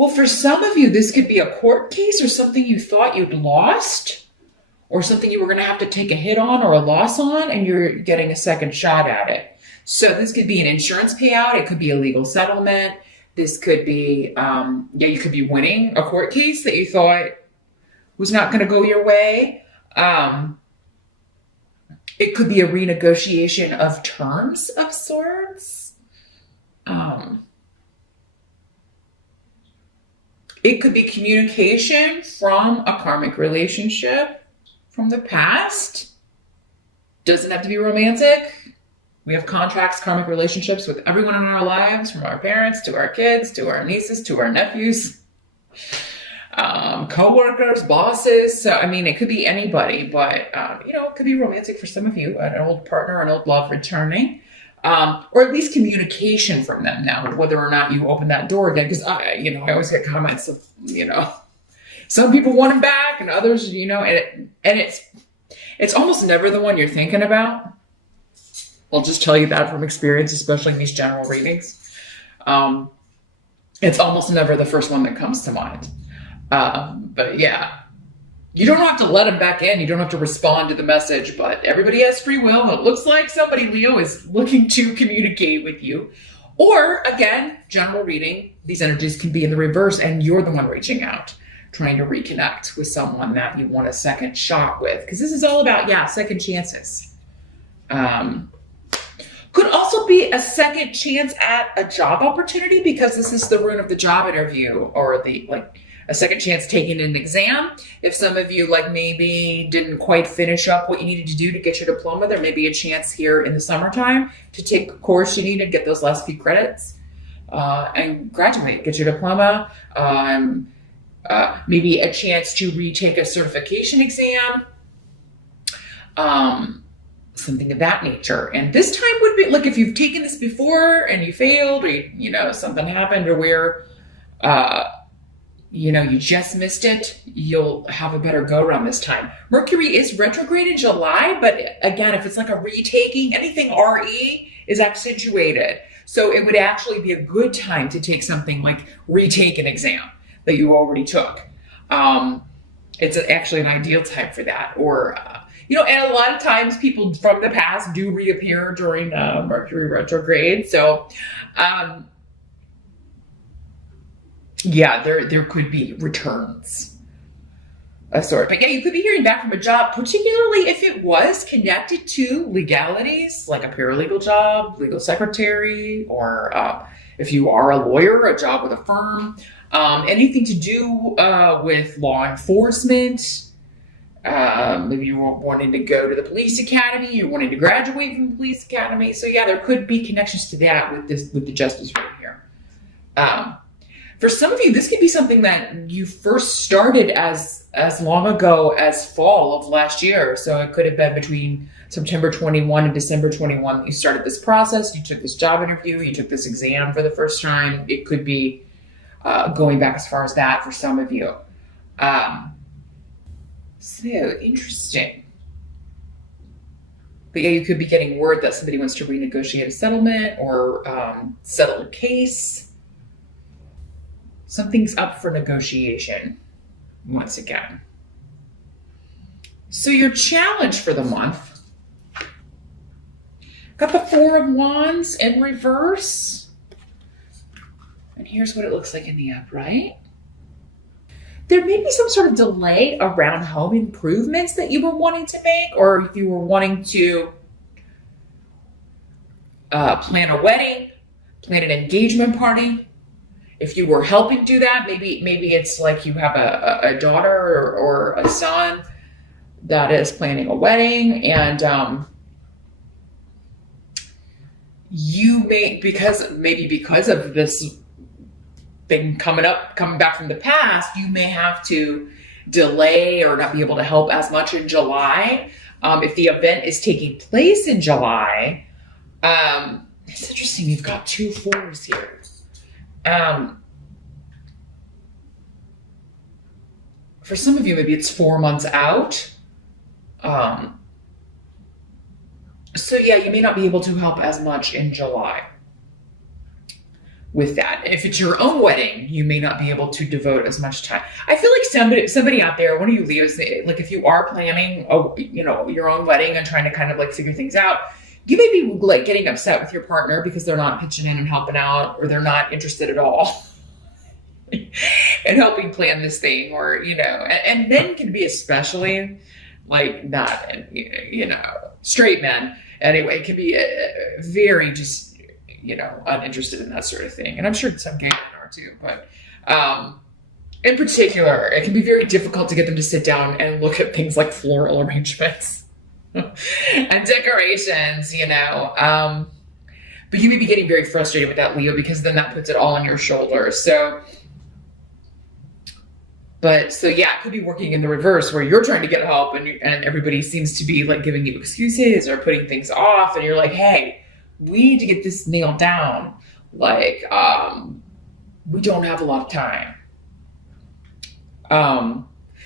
Well, for some of you, this could be a court case or something you thought you'd lost or something you were going to have to take a hit on or a loss on, and you're getting a second shot at it. So this could be an insurance payout. It could be a legal settlement. This could be, you could be winning a court case that you thought was not going to go your way. It could be a renegotiation of terms of sorts. It could be communication from a karmic relationship from the past. Doesn't have to be romantic. We have contracts, karmic relationships with everyone in our lives, from our parents to our kids, to our nieces, to our nephews, co-workers, bosses. So, I mean, it could be anybody, but, it could be romantic for some of you, an old partner, an old love returning, or at least communication from them now, whether or not you open that door again. Because, I always get comments of, some people want him back and others, and it's almost never the one you're thinking about. I'll just tell you that from experience, especially in these general readings. It's almost never the first one that comes to mind. But yeah, you don't have to let them back in. You don't have to respond to the message, but everybody has free will. It looks like somebody, Leo, is looking to communicate with you. Or again, general reading, these energies can be in the reverse and you're the one reaching out, trying to reconnect with someone that you want a second shot with. Because this is all about, second chances. Could also be a second chance at a job opportunity, because this is the rune of the job interview, or a second chance taking an exam. If some of you, like maybe didn't quite finish up what you needed to do to get your diploma, there may be a chance here in the summertime to take a course you needed, get those last few credits, and graduate, get your diploma. Maybe a chance to retake a certification exam. Something of that nature. And this time would be like if you've taken this before and you failed, or something happened, or where you just missed it, you'll have a better go around this time. Mercury is retrograde in July, but again, if it's like a retaking, anything RE is accentuated. So it would actually be a good time to take something like retake an exam that you already took. It's actually an ideal time for that. Or and a lot of times people from the past do reappear during Mercury retrograde. So, there could be returns of sort. But you could be hearing back from a job, particularly if it was connected to legalities, like a paralegal job, legal secretary, or if you are a lawyer, a job with a firm, anything to do with law enforcement. Maybe you were wanting to go to the police academy, you're wanting to graduate from the police academy. So there could be connections to that with the justice right here. For some of you, this could be something that you first started as long ago as fall of last year. So it could have been between September 21 and December 21 that you started this process. You took this job interview, you took this exam for the first time. It could be going back as far as that for some of you. So interesting. But you could be getting word that somebody wants to renegotiate a settlement or settle a case. Something's up for negotiation once again. So your challenge for the month. Got the Four of Wands in reverse. And here's what it looks like in the upright. There may be some sort of delay around home improvements that you were wanting to make, or if you were wanting to plan a wedding, plan an engagement party. If you were helping do that, maybe it's like you have a daughter or a son that is planning a wedding, and you may, because of this thing coming back from the past, you may have to delay or not be able to help as much in July. If the event is taking place in July, it's interesting. You've got 2 4s here. For some of you, maybe it's 4 months out. So you may not be able to help as much in July. with that. If it's your own wedding, you may not be able to devote as much time. I feel like somebody out there, one of you Leos, like if you are planning, your own wedding and trying to kind of like figure things out, you may be like getting upset with your partner because they're not pitching in and helping out, or they're not interested at all in helping plan this thing, or, and men can be especially like not, straight men anyway, can be very just, uninterested in that sort of thing. And I'm sure some gay men are too, but in particular, it can be very difficult to get them to sit down and look at things like floral arrangements and decorations, but you may be getting very frustrated with that, Leo, because then that puts it all on your shoulders. So yeah, it could be working in the reverse where you're trying to get help and everybody seems to be like giving you excuses or putting things off. And you're like, hey, we need to get this nailed down. Like, we don't have a lot of time.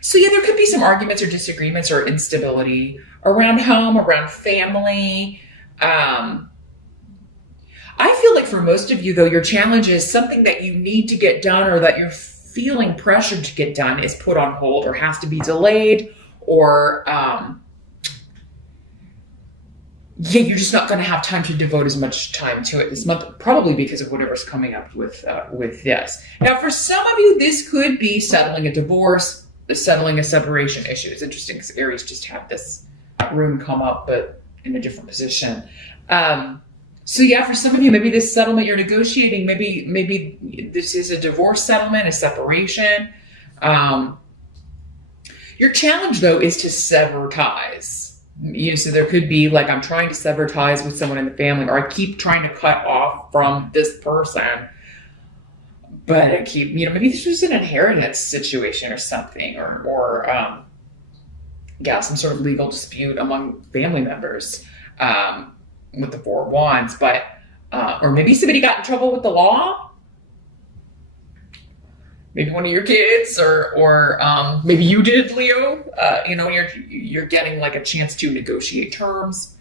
So yeah, there could be some arguments or disagreements or instability around home, around family. I feel like for most of you though, your challenge is something that you need to get done or that you're feeling pressured to get done is put on hold or has to be delayed, or you're just not going to have time to devote as much time to it this month, probably because of whatever's coming up with this. Now, for some of you, this could be settling a divorce, settling a separation issue. It's interesting because Aries just had this rune come up, but in a different position. So yeah, for some of you, maybe this settlement you're negotiating, maybe this is a divorce settlement, a separation. Your challenge though is to sever ties. So there could be like, I'm trying to sever ties with someone in the family, or I keep trying to cut off from this person, but I keep, maybe this was an inheritance situation or something, or some sort of legal dispute among family members, with the Four of Wands, but, or maybe somebody got in trouble with the law. Maybe one of your kids, or maybe you did, Leo. You're getting like a chance to negotiate terms.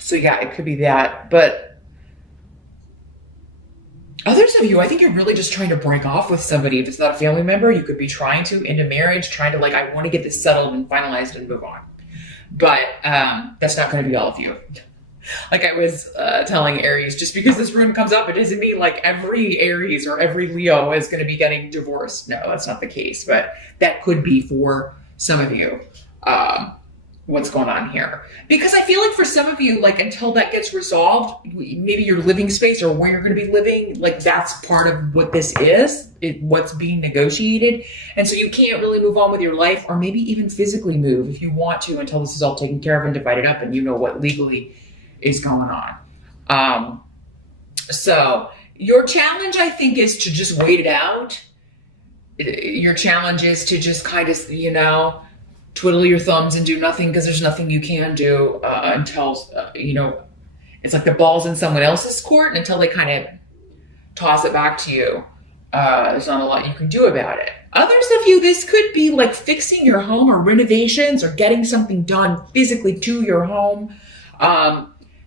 So yeah, it could be that. But others of you, I think you're really just trying to break off with somebody. If it's not a family member, you could be trying to into marriage, trying to like, I want to get this settled and finalized and move on. But that's not going to be all of you. Like I was telling Aries, just because this rune comes up, it doesn't mean like every Aries or every Leo is going to be getting divorced. No, that's not the case. But that could be for some of you what's going on here. Because I feel like for some of you, like until that gets resolved, maybe your living space or where you're going to be living, like that's part of what this is, what's being negotiated. And so you can't really move on with your life, or maybe even physically move if you want to, until this is all taken care of and divided up and you know what legally is going on. So your challenge, I think, is to just wait it out. Your challenge is to just kind of, twiddle your thumbs and do nothing, because there's nothing you can do until, it's like the ball's in someone else's court, and until they kind of toss it back to you, there's not a lot you can do about it. Others of you, this could be like fixing your home or renovations or getting something done physically to your home.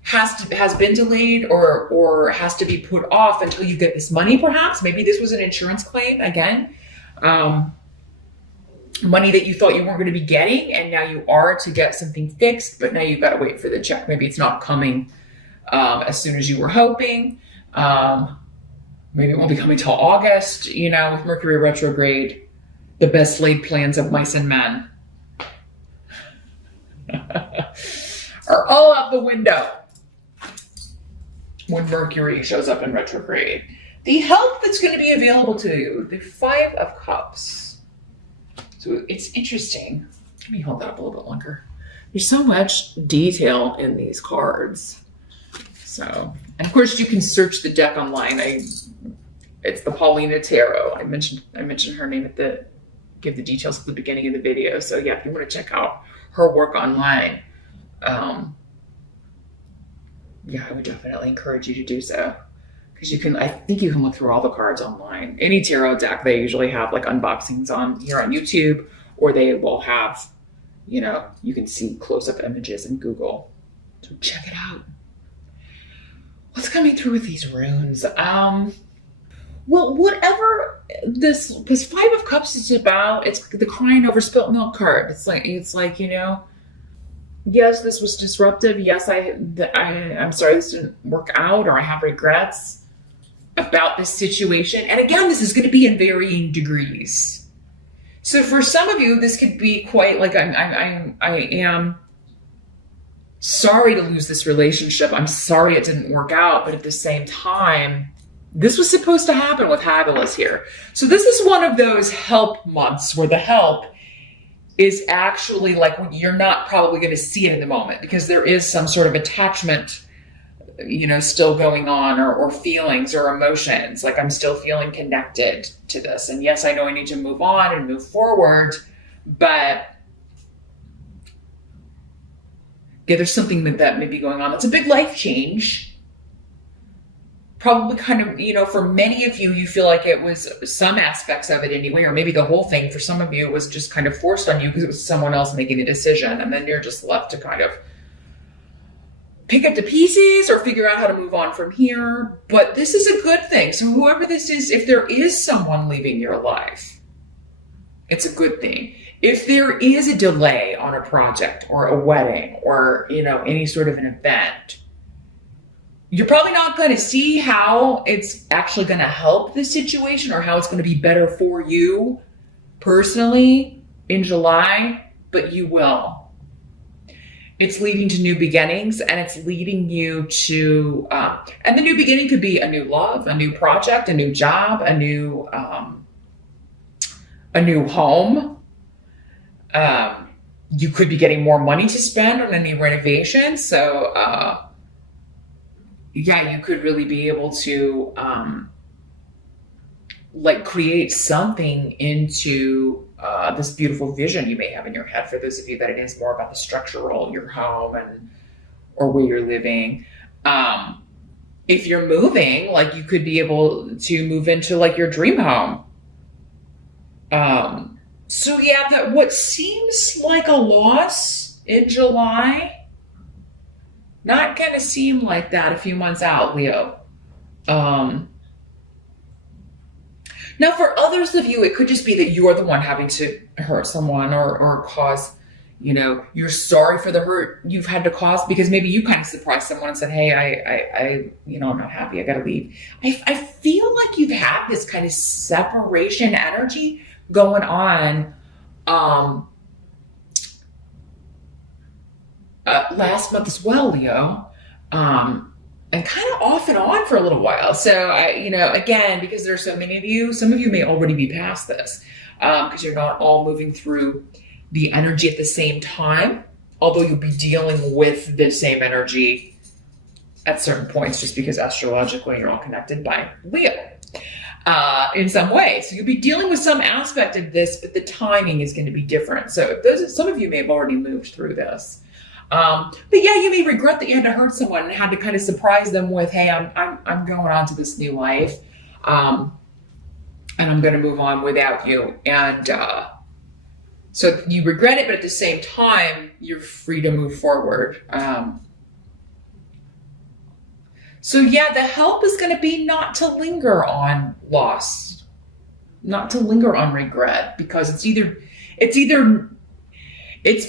Has been delayed or has to be put off until you get this money, perhaps. Maybe this was an insurance claim again. Money that you thought you weren't going to be getting, and now you are to get something fixed, but now you've got to wait for the check. Maybe it's not coming as soon as you were hoping. Maybe it won't be coming till August. With Mercury retrograde, the best laid plans of mice and men are all out the window when Mercury shows up in retrograde. The help that's going to be available to you, the Five of Cups. So it's interesting. Let me hold that up a little bit longer. There's so much detail in these cards. So, and of course you can search the deck online. It's the Paulina Tarot. I mentioned her name give the details at the beginning of the video. So yeah, if you want to check out her work online, I would definitely encourage you to do so. Because I think you can look through all the cards online. Any tarot deck, they usually have like unboxings on here on YouTube, or they will have, you can see close-up images in Google. So check it out. What's coming through with these runes? Well, whatever this, because Five of Cups is about, it's the crying over spilt milk card. It's like, yes, this was disruptive. Yes, I'm sorry this didn't work out, or I have regrets about this situation. And again, this is going to be in varying degrees. So for some of you, this could be quite like I am sorry to lose this relationship. I'm sorry it didn't work out, but at the same time, this was supposed to happen with Hagalaz here. So this is one of those help months where the help is actually like you're not probably going to see it in the moment because there is some sort of attachment, still going on, or feelings or emotions. Like I'm still feeling connected to this. And yes, I know I need to move on and move forward, but yeah, there's something that may be going on. That's a big life change. Probably kind of, for many of you, you feel like it was some aspects of it anyway, or maybe the whole thing. For some of you, it was just kind of forced on you because it was someone else making a decision. And then you're just left to kind of pick up the pieces or figure out how to move on from here. But this is a good thing. So whoever this is, if there is someone leaving your life, it's a good thing. If there is a delay on a project or a wedding or, any sort of an event, you're probably not going to see how it's actually going to help the situation or how it's going to be better for you personally in July, but you will. It's leading to new beginnings, and it's leading you to, and the new beginning could be a new love, a new project, a new job, a new home. You could be getting more money to spend on any renovation. So, you could really be able to, create something into, this beautiful vision you may have in your head. For those of you that it is more about the structural, your home or where you're living. If you're moving, you could be able to move into your dream home. So that what seems like a loss in July, not going to seem like that a few months out, Leo. Now, for others of you, it could just be that you're the one having to hurt someone or cause, you're sorry for the hurt you've had to cause because maybe you kind of surprised someone and said, hey, I'm not happy. I got to leave. I feel like you've had this kind of separation energy going on last month as well, Leo, and kind of off and on for a little while. So again, because there's so many of you, some of you may already be past this because you're not all moving through the energy at the same time, although you'll be dealing with the same energy at certain points just because astrologically you're all connected by Leo. In some way. So you'll be dealing with some aspect of this, but the timing is going to be different. So some of you may have already moved through this. But you may regret that you had to hurt someone and had to kind of surprise them with, hey, I'm going on to this new life. And I'm going to move on without you. And, so you regret it, but at the same time, you're free to move forward. So the help is going to be not to linger on loss, not to linger on regret, because it's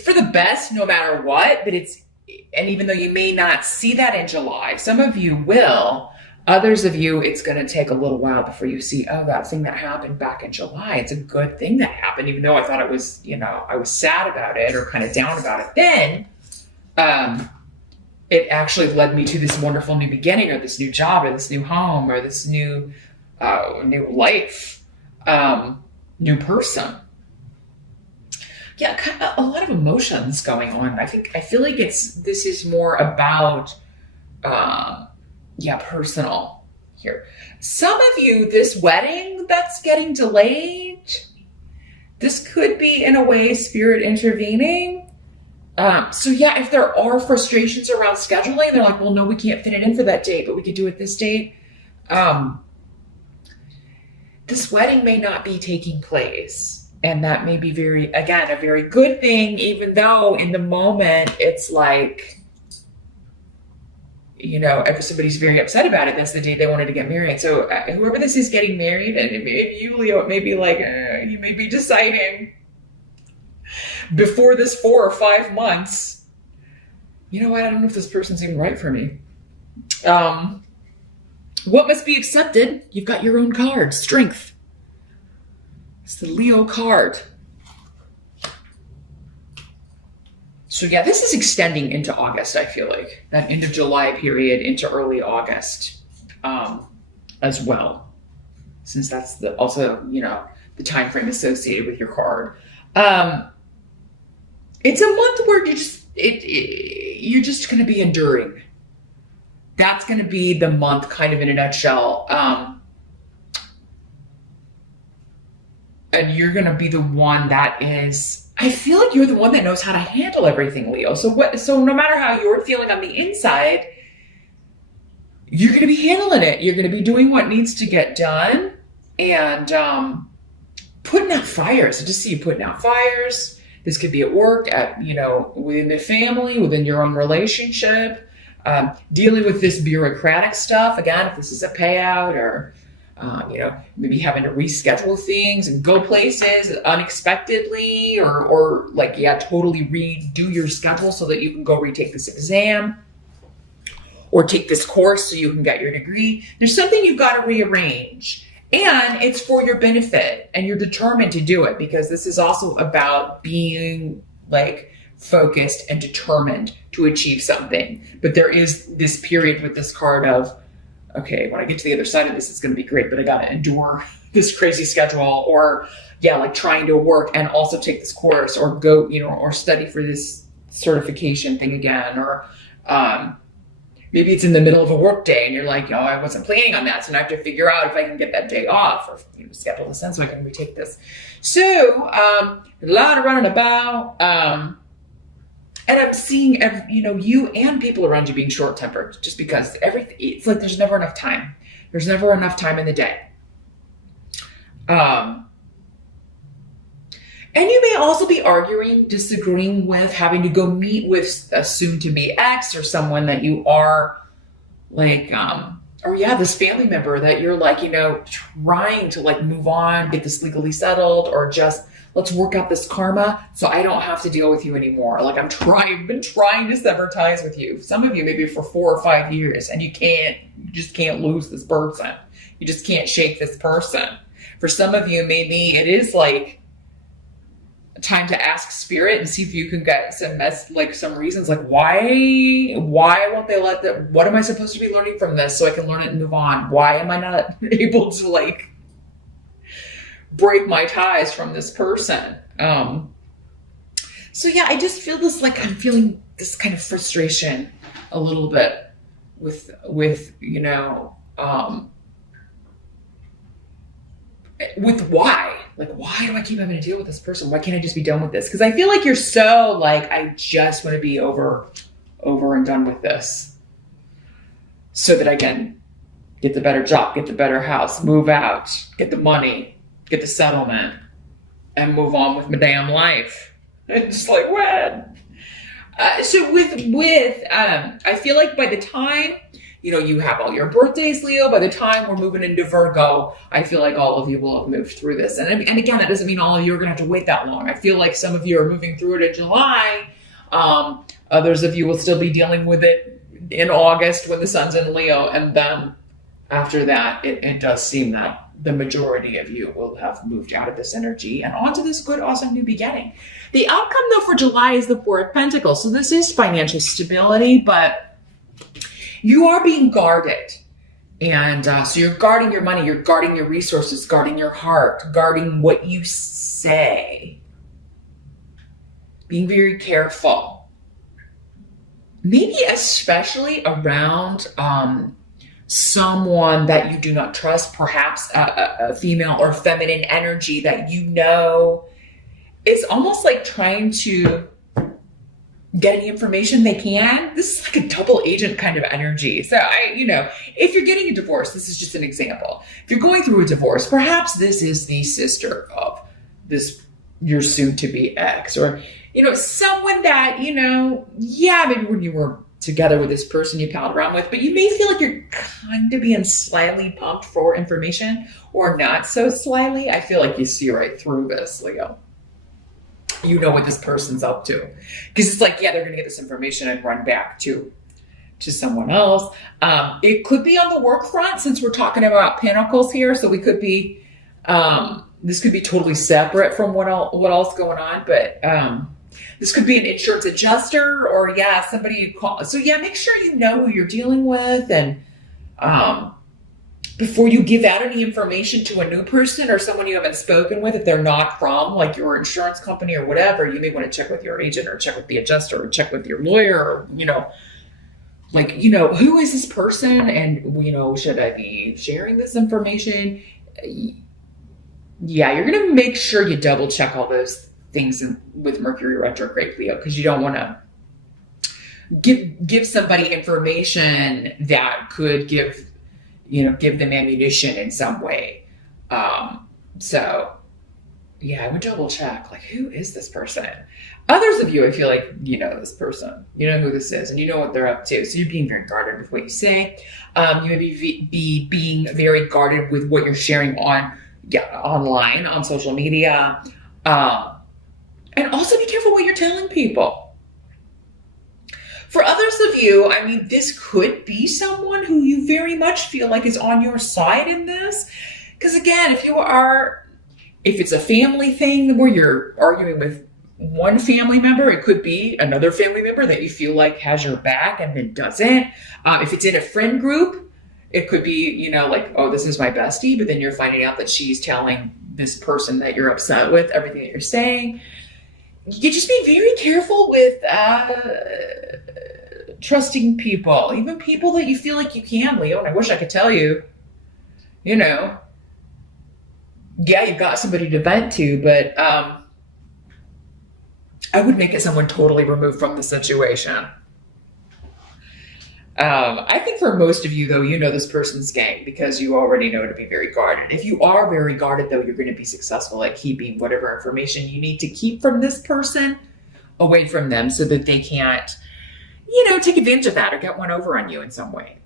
for the best no matter what, but and even though you may not see that in July, some of you will, others of you, it's going to take a little while before you see, oh, that thing that happened back in July, it's a good thing that happened, even though I thought it was, I was sad about it or kind of down about it then. It actually led me to this wonderful new beginning, or this new job, or this new home, or this new life, new person. Kind of a lot of emotions going on. I feel like this is more about, personal here. Some of you, this wedding that's getting delayed, this could be in a way spirit intervening. If there are frustrations around scheduling, they're like, well, no, we can't fit it in for that date, but we could do it this date. This wedding may not be taking place. And that may be a very good thing, even though in the moment it's like, if somebody's very upset about it, that's the day they wanted to get married. So whoever this is getting married, and if you, Leo, it may be like, you may be deciding before this 4 or 5 months, you know what, I don't know if this person's even right for me. What must be accepted? You've got your own card, Strength. It's the Leo card. So yeah, this is extending into August, I feel like. That end of July period into early August as well. Since that's also the time frame associated with your card. It's a month where you're just going to be enduring. That's going to be the month kind of in a nutshell. And you're going to be the one that is, I feel like you're the one that knows how to handle everything, Leo. So no matter how you're feeling on the inside, you're going to be handling it. You're going to be doing what needs to get done and putting out fires. I just see you putting out fires. This could be at work, within the family, within your own relationship, dealing with this bureaucratic stuff. Again, if this is a payout or, maybe having to reschedule things and go places unexpectedly or totally redo your schedule so that you can go retake this exam or take this course so you can get your degree. There's something you've got to rearrange. And it's for your benefit and you're determined to do it because this is also about being focused and determined to achieve something. But there is this period with this card of, okay, when I get to the other side of this, it's going to be great, but I got to endure this crazy schedule or trying to work and also take this course or go, or study for this certification thing again, or, maybe it's in the middle of a work day and you're like, I wasn't planning on that. So now I have to figure out if I can get that day off or schedule this in so I can retake this. So a lot of running about. And I'm seeing, you and people around you being short-tempered just because it's like there's never enough time. There's never enough time in the day. And you may also be arguing, disagreeing with, having to go meet with a soon-to-be ex or someone that you are this family member that you're trying to move on, get this legally settled, or just let's work out this karma so I don't have to deal with you anymore. I've been trying to sever ties with you. Some of you maybe for 4 or 5 years and you just can't lose this person. You just can't shake this person. For some of you, maybe it is time to ask spirit and see if you can get some reasons why won't they let that, what am I supposed to be learning from this so I can learn it and move on? Why am I not able to break my ties from this person? So yeah, I just feel this, I'm feeling this kind of frustration a little bit with why? Why do I keep having to deal with this person? Why can't I just be done with this? Because I feel like you're so I just want to be over and done with this so that I can get the better job, get the better house, move out, get the money, get the settlement, and move on with my damn life. It's just when? So I feel like by the time you have all your birthdays, Leo, by the time we're moving into Virgo, I feel like all of you will have moved through this. And again, that doesn't mean all of you are going to have to wait that long. I feel like some of you are moving through it in July. Others of you will still be dealing with it in August when the sun's in Leo. And then after that, it does seem that the majority of you will have moved out of this energy and onto this good, awesome new beginning. The outcome, though, for July is the Four of Pentacles. So this is financial stability, but you are being guarded. And so you're guarding your money, you're guarding your resources, guarding your heart, guarding what you say. Being very careful. Maybe especially around someone that you do not trust, perhaps a female or feminine energy that is almost like trying to get any information they can. This is a double agent kind of energy. So if you're getting a divorce, this is just an example. If you're going through a divorce, perhaps this is the sister of your soon to be ex, or, someone that, maybe when you were together with this person you palled around with, but you may feel like you're kind of being slyly pumped for information, or not so slyly. I feel like you see right through this, Leo. You know what this person's up to. Because it's like, yeah, they're going to get this information and run back to someone else. It could be on the work front, since we're talking about Pentacles here. So we could be, this could be totally separate from what else going on. But this could be an insurance adjuster, or yeah, somebody you call. So yeah, make sure you know who you're dealing with, and before you give out any information to a new person or someone you haven't spoken with, if they're not from like your insurance company or whatever, you may want to check with your agent, or check with the adjuster, or check with your lawyer, or, like, who is this person? And, should I be sharing this information? Yeah, you're going to make sure you double check all those things with Mercury retrograde, Leo, because you don't want to give somebody information that could give them ammunition in some way. So yeah, I would double check, like, who is this person? Others of you, I feel like you know this person, you know who this is, and you know what they're up to. So you're being very guarded with what you say. You may be being very guarded with what you're sharing online, on social media. And also be careful what you're telling people. For others of you, I mean, this could be someone who you very much feel like is on your side in this. Because again, if it's a family thing where you're arguing with one family member, it could be another family member that you feel like has your back and then doesn't. If it's in a friend group, it could be, like, oh, this is my bestie, but then you're finding out that she's telling this person that you're upset with everything that you're saying. You just be very careful with trusting people, even people that you feel like you can, Leo. And I wish I could tell you, yeah, you've got somebody to vent to, but I would make it someone totally removed from the situation. I think for most of you, though, this person's game, because you already know to be very guarded. If you are very guarded, though, you're going to be successful at keeping whatever information you need to keep from this person away from them, so that they can't, take advantage of that or get one over on you in some way.